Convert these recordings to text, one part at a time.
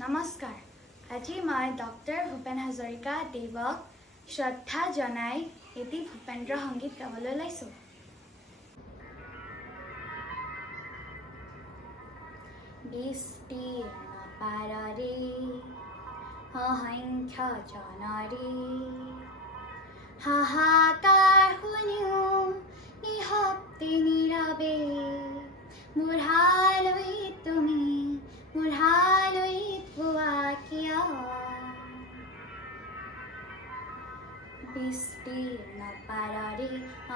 নমস্কাৰ। আজি মই ডক্টৰ ভূপেন হাজৰিকা দেৱক শ্ৰদ্ধা জনাই এটি ভূপেন্দ্ৰ সংগীত গাবলৈ লৈছোঁ। বিস্তীৰ্ণ পাৰৰে অসংখ্য জনৰে হাহাকাৰ শুনিও নিশব্দে নীৰৱে মূঢ়ালৈ তুমি মূঢ়ালৈ পোৱা কিয়? বিস্তীৰ্ণ পাৰৰে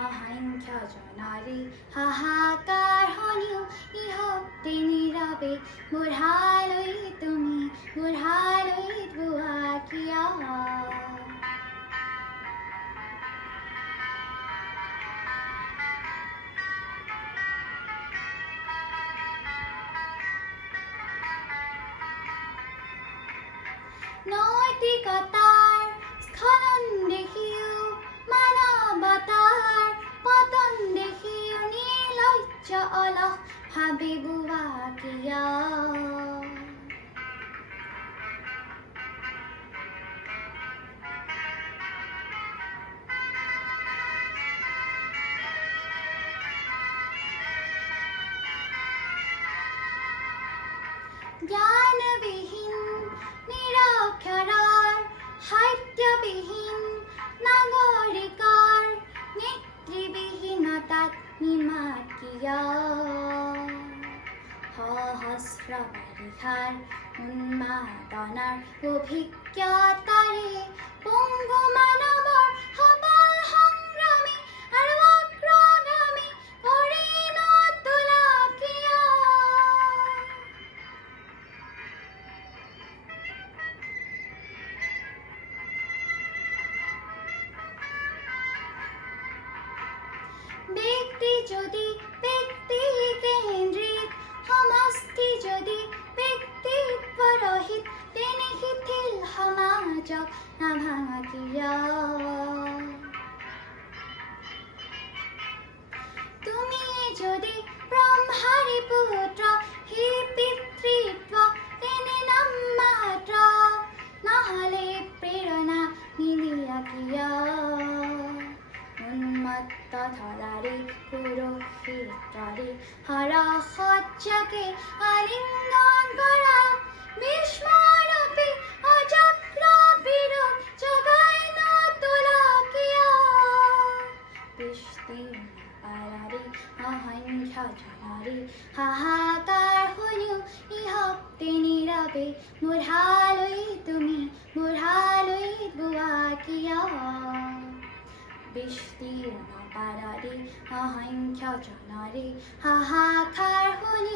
অসংখ্য জনৰে হাহাকাৰ শুনিও নিশব্দে নীৰৱে মূঢ়ালৈ তুমি মূঢ়ালৈ পোৱা কিয়? নৈতিকতাৰ স্খলন দেখিও মানৱতাৰ পতন দেখিও নিৰ্লজ্জ অলস ভাবিবোৱা কিয়? জ্ঞানবিহীন নিৰক্ষৰৰ সাহিত্যবিহীন নাগৰিকৰ নেতৃবিহীনতাত নিমাত কিয়? সহস্ৰ বাৰিষাৰ উন্মাদনাৰ অভিজ্ঞতাৰে পংগু মানৱৰ সবল সংগ্ৰামী আৰু অগ্ৰগামী কৰি নতুলা কিয়? ব্যক্তি যদি ব্যক্তি কেন্দ্ৰিক সমষ্টি যদি ব্যক্তিত্ব ৰহিত তেনে শিথিল সমাজক নাভাঙা কিয়? তুমি যদি ব্ৰহ্মাৰে পুত্ৰ সেই পিতৃত্ব তেনে নাম মাত্ৰ নহ'লে প্ৰেৰণা নিদিয়া কিয়? উন্মত্ত ধৰাৰে কুৰুক্ষেত্ৰৰে হৰসজ্জাকে আলিংগন কৰা ভীষ্মৰূপী অজস্ৰ বীৰক জগাই নতুলা কিয়? বিস্তীৰ্ণ পাৰৰে অসংখ্য জনৰে হাহাকাৰ শুনিও নিশব্দে নীৰৱে মূঢ়ালৈ তুমি মূঢ়ালৈ গোৱা কিয়? বিস্তীৰ্ণ পাৰৰে অসংখ্য জনৰে হাহাকাৰ শুনি